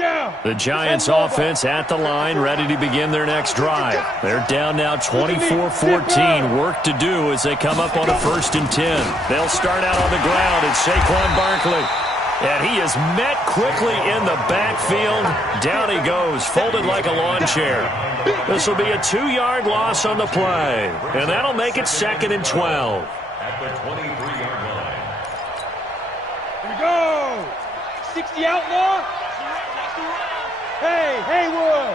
The Giants offense at the line, ready to begin their next drive. They're down now 24-14. Work to do as they come up on a 1st and 10. They'll start out on the ground. It's Saquon Barkley. And he is met quickly in the backfield. Down he goes, folded like a lawn chair. This will be a 2-yard loss on the play. And that'll make it 2nd and 12. At the 23-yard line. Here we go. 60 outlaw. Hey, Haywood.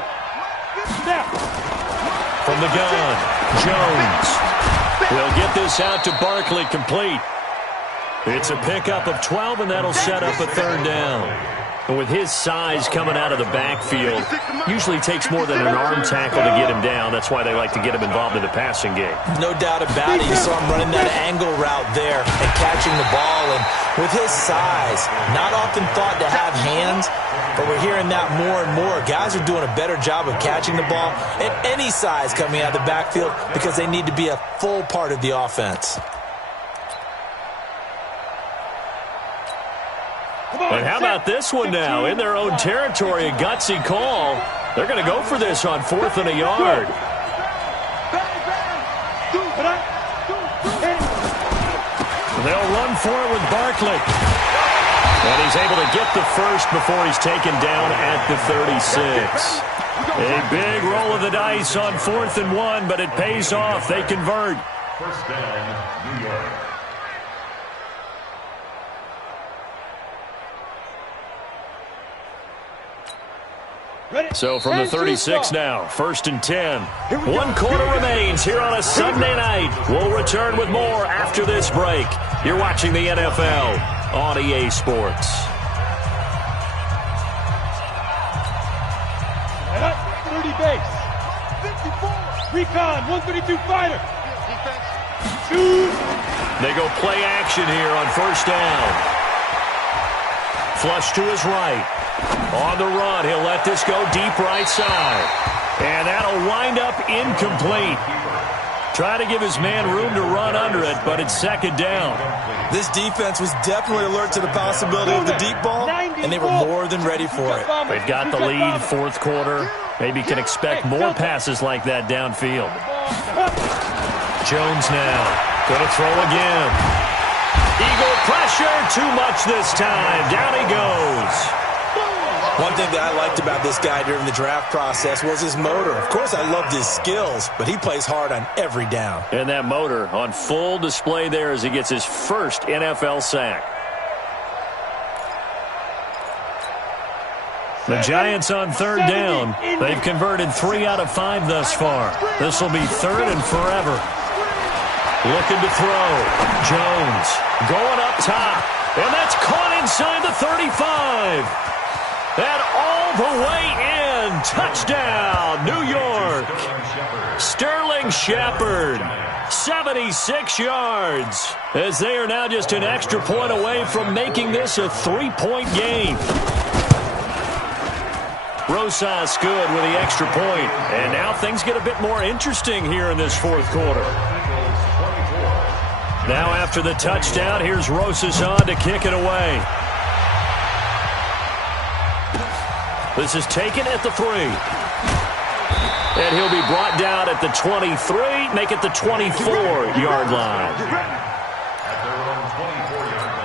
Snap. From the gun, Jones. He'll get this out to Barkley, complete. It's a pickup of 12, and that'll set up a 3rd down. And with his size coming out of the backfield, usually takes more than an arm tackle to get him down. That's why they like to get him involved in the passing game. No doubt about it. You saw him running that angle route there and catching the ball. And with his size, not often thought to have hands, but we're hearing that more and more. Guys are doing a better job of catching the ball at any size coming out of the backfield because they need to be a full part of the offense. And how about this one now? In their own territory, a gutsy call. They're going to go for this on 4th and a yard. They'll run for it with Barkley. And he's able to get the first before he's taken down at the 36. A big roll of the dice on 4th and 1, but it pays off. They convert. 1st down, New York. So from the 36 now, 1st and 10. 1 quarter remains here on a Sunday night. We'll return with more after this break. You're watching the NFL on EA Sports. 30 base. Recon, 132 fighter. They go play action here on 1st down. Flush to his right. On the run, he'll let this go deep right side. And that'll wind up incomplete. Try to give his man room to run under it, but it's 2nd down. This defense was definitely alert to the possibility of the deep ball, and they were more than ready for it. They've got the lead, 4th quarter. Maybe can expect more passes like that downfield. Jones now. Going to throw again. Eagle pressure, too much this time. Down he goes. One thing that I liked about this guy during the draft process was his motor. Of course, I loved his skills, but he plays hard on every down. And that motor on full display there as he gets his first NFL sack. The Giants on 3rd down. They've converted 3 out of 5 thus far. This will be 3rd and forever. Looking to throw. Jones going up top. And that's caught inside the 35. And all the way in. Touchdown, New York. Sterling Shepard, 76 yards. As they are now just an extra point away from making this a 3-point game. Rosas good with the extra point. And now things get a bit more interesting here in this 4th quarter. Now after the touchdown, here's Rosas on to kick it away. This is taken at the 3. And he'll be brought down at the 23, make it the 24-yard line. At their own 24-yard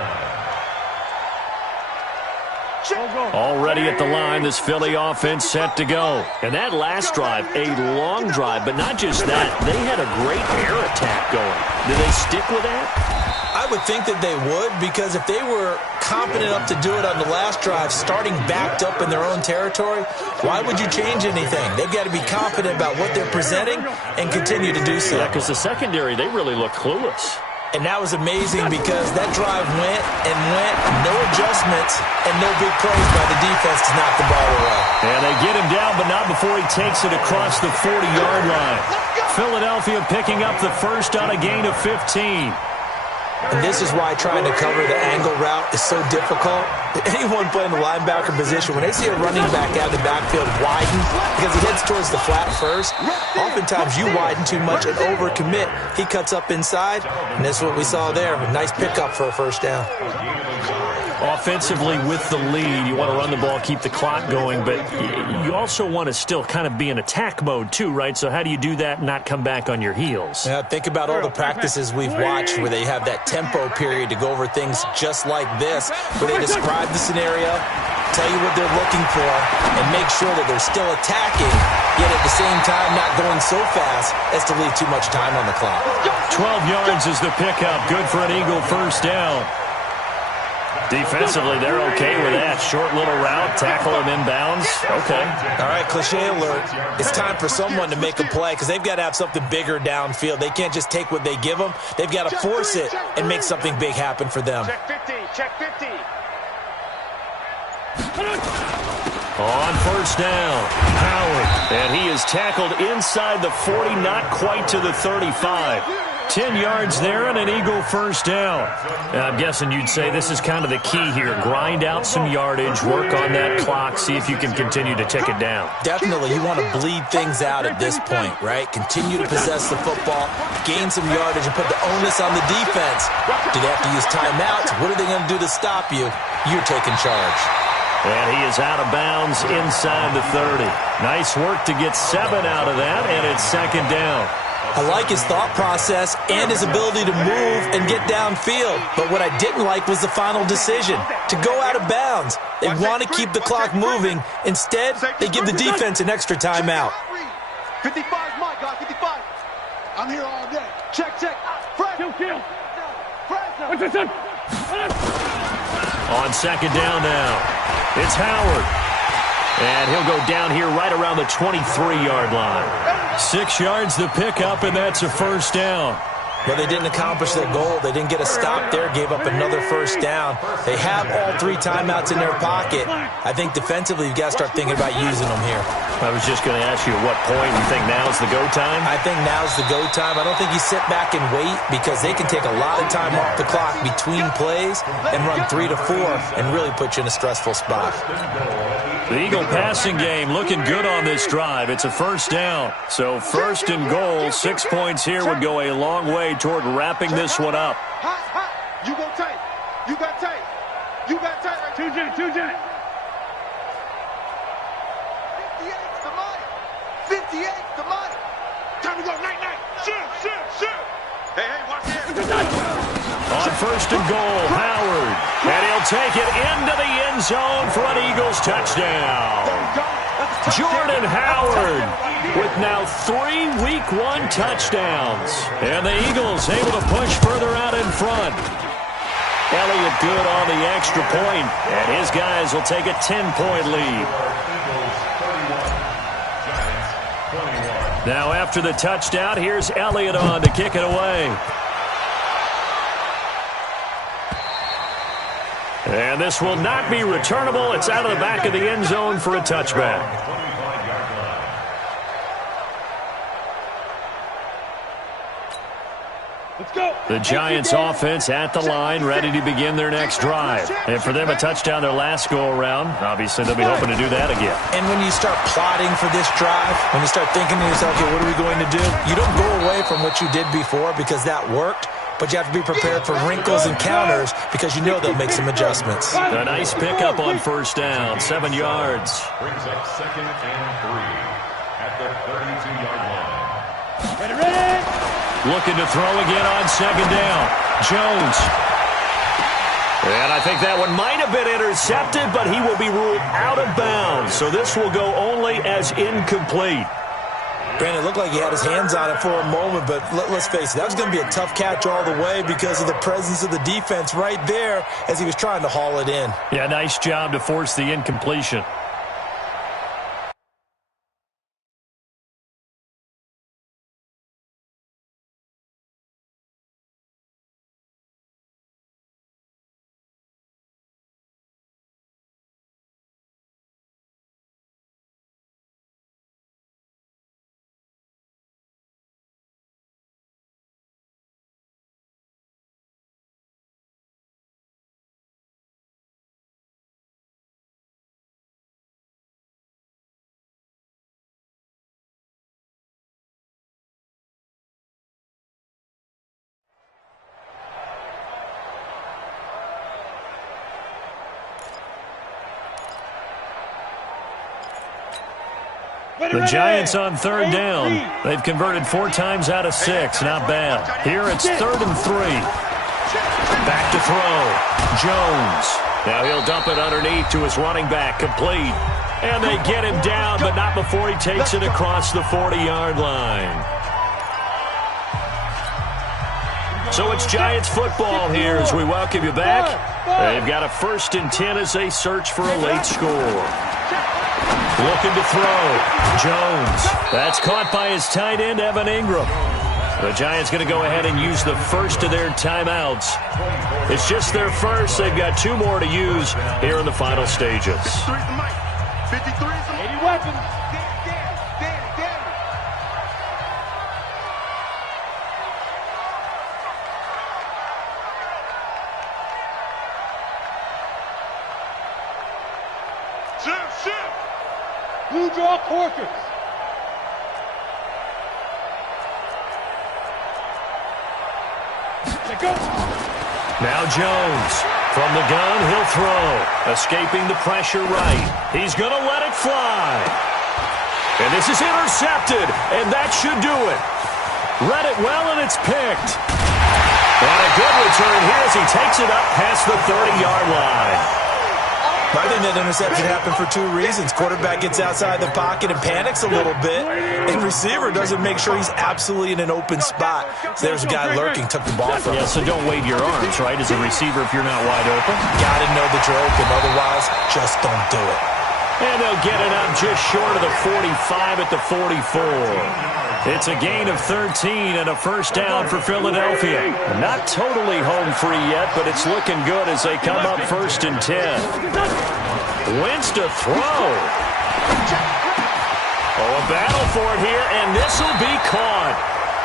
line. Already at the line, this Philly offense set to go. And that last drive, a long drive, but not just that. They had a great air attack going. Did they stick with that? I would think that they would, because if they were confident enough to do it on the last drive, starting backed up in their own territory, why would you change anything? They've got to be confident about what they're presenting and continue to do so. Yeah, because the secondary, they really look clueless. And that was amazing because that drive went and went, no adjustments, and no big plays by the defense to knock the ball away. And they get him down, but not before he takes it across the 40-yard line. Philadelphia picking up the first on a gain of 15. And this is why trying to cover the angle route is so difficult. Anyone playing the linebacker position, when they see a running back out of the backfield widen because he heads towards the flat first, oftentimes you widen too much and overcommit. He cuts up inside, and that's what we saw there. A nice pickup for a first down. Offensively with the lead, you want to run the ball, keep the clock going, but you also want to still kind of be in attack mode too, right? So how do you do that and not come back on your heels? Yeah, think about all the practices we've watched where they have that tempo period to go over things just like this, where they describe the scenario, tell you what they're looking for, and make sure that they're still attacking, yet at the same time not going so fast as to leave too much time on the clock. 12 yards is the pickup. Good for an Eagle first down. Defensively, they're okay with that. Short little route, tackle him inbounds. Okay. All right, cliche alert. It's time for someone to make a play because they've got to have something bigger downfield. They can't just take what they give them. They've got to force it and make something big happen for them. Check 50. Check 50. On first down, Howard. And he is tackled inside the 40, not quite to the 35. 10 yards there and an Eagle first down. I'm guessing you'd say this is kind of the key here. Grind out some yardage, work on that clock, see if you can continue to tick it down. Definitely, you want to bleed things out at this point, right? Continue to possess the football, gain some yardage, and put the onus on the defense. Do they have to use timeouts? What are they going to do to stop you? You're taking charge. And he is out of bounds inside the 30. Nice work to get 7 out of that, and it's second down. I like his thought process and his ability to move and get downfield. But what I didn't like was the final decision, to go out of bounds. They want to keep the clock moving. Instead, they give the defense an extra timeout. 55 is my guy, 55. I'm here all day. Check. Fred. Kill. Fred. On second down now, it's Howard. And he'll go down here right around the 23-yard line. 6 yards the pickup, and that's a first down. Well, they didn't accomplish their goal. They didn't get a stop there, gave up another first down. They have all 3 timeouts in their pocket. I think defensively you've got to start thinking about using them here. I was just going to ask you at what point you think now's the go time? I think now's the go time. I don't think you sit back and wait because they can take a lot of time off the clock between plays and run 3 to 4 and really put you in a stressful spot. The Eagle passing game looking good on this drive. It's a first down. So first and goal, 6 points here would go a long way toward wrapping this one up. You go tight. You got tight. You got tight right there. 2 jet. 58's the money. 58's the money. Time to go. Night. Shoot. Hey, watch here. On first and goal, Howard. And he'll take it into the end zone for an Eagles touchdown. Jordan Howard with now 3 Week 1 touchdowns. And the Eagles able to push further out in front. Elliott good on the extra point, and his guys will take a 10-point lead. Now after the touchdown, here's Elliott on to kick it away. And this will not be returnable. It's out of the back of the end zone for a touchback. Let's go. The Giants offense at the line, ready to begin their next drive. And for them, a touchdown their last go-around. Obviously, they'll be hoping to do that again. And when you start plotting for this drive, when you start thinking to yourself, okay, what are we going to do? You don't go away from what you did before because that worked. But you have to be prepared for wrinkles and counters because you know they'll make some adjustments. A nice pickup on first down, 7 yards. Brings up 2nd and 3 at the 32-yard line. Ready. Looking to throw again on second down. Jones. And I think that one might have been intercepted, but he will be ruled out of bounds. So this will go only as incomplete. Brandon, it looked like he had his hands on it for a moment, but let's face it, that was going to be a tough catch all the way because of the presence of the defense right there as he was trying to haul it in. Yeah, nice job to force the incompletion. The Giants on third down. They've converted 4 times out of 6. Not bad. Here it's 3rd and 3. Back to throw. Jones. Now he'll dump it underneath to his running back. Complete. And they get him down, but not before he takes it across the 40-yard line. So it's Giants football here as we welcome you back. They've got a 1st and 10 as they search for a late score. Looking to throw. Jones. That's caught by his tight end, Evan Ingram. The Giants going to go ahead and use the first of their timeouts. It's just their first. They've got 2 more to use here in the final stages. 80 weapons. Blue draw quarters. Go. Now Jones. From the gun, he'll throw. Escaping the pressure right. He's going to let it fly. And this is intercepted, and that should do it. Read it well, and it's picked. And a good return here as he takes it up past the 30-yard line. I think that interception happened for 2 reasons. Quarterback gets outside the pocket and panics a little bit, and receiver doesn't make sure he's absolutely in an open spot. So there's a guy lurking, took the ball from him. Yeah, so don't wave your arms, right, as a receiver if you're not wide open. Got to know that you're open, otherwise just don't do it. And they'll get it up just short of the 45 at the 44. It's a gain of 13 and a 1st down for Philadelphia. Not totally home free yet, but it's looking good as they come up 1st and 10. Wentz to throw. Oh, a battle for it here, and this will be caught.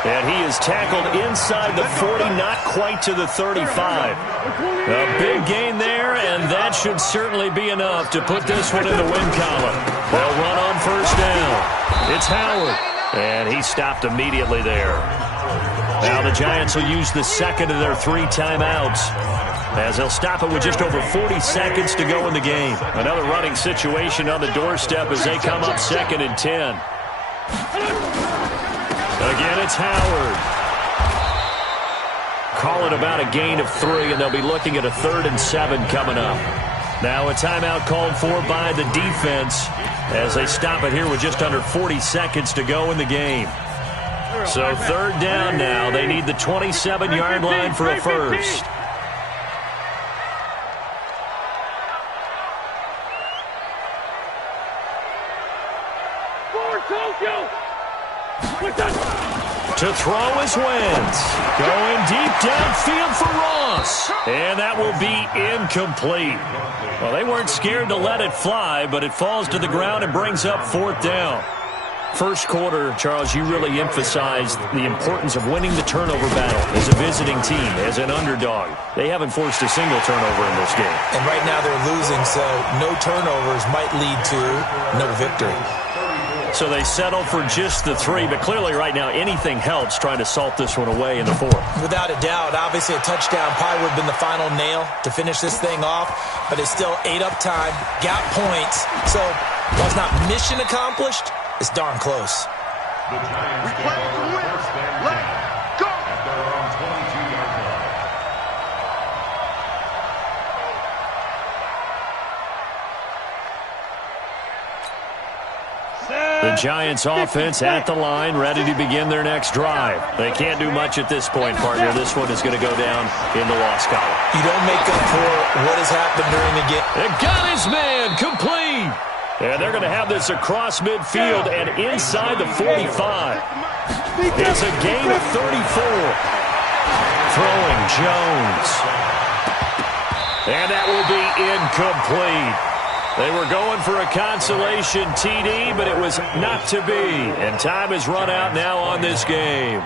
And he is tackled inside the 40, not quite to the 35. A big gain there, and that should certainly be enough to put this one in the win column. They'll run on 1st down. It's Howard. And he stopped immediately there. Now the Giants will use the 2nd of their 3 timeouts as they'll stop it with just over 40 seconds to go in the game. Another running situation on the doorstep as they come up 2nd and 10. Again, it's Howard. Call it about a gain of 3, and they'll be looking at a 3rd and 7 coming up. Now a timeout called for by the defense as they stop it here with just under 40 seconds to go in the game. So 3rd down now. They need the 27-yard line for a 1st. To throw is Wentz. Going deep downfield for Ross. And that will be incomplete. Well, they weren't scared to let it fly, but it falls to the ground and brings up 4th down. First quarter, Charles, you really emphasized the importance of winning the turnover battle as a visiting team, as an underdog. They haven't forced a single turnover in this game. And right now they're losing, so no turnovers might lead to no victory. So they settle for just the 3, but clearly right now anything helps trying to salt this one away in the 4th. Without a doubt, obviously a touchdown probably would have been the final nail to finish this thing off, but it's still 8 up time, got points, so while it's not mission accomplished, it's darn close. We play to win. Let's go. At their own 22-yard line. The Giants offense at the line, ready to begin their next drive. They can't do much at this point, partner. This one is going to go down in the loss column. You don't make up for what has happened during the game. They got his man complete. And they're going to have this across midfield and inside the 45. It's a gain of 34. Throwing Jones. And that will be incomplete. They were going for a consolation TD, but it was not to be. And time has run out now on this game.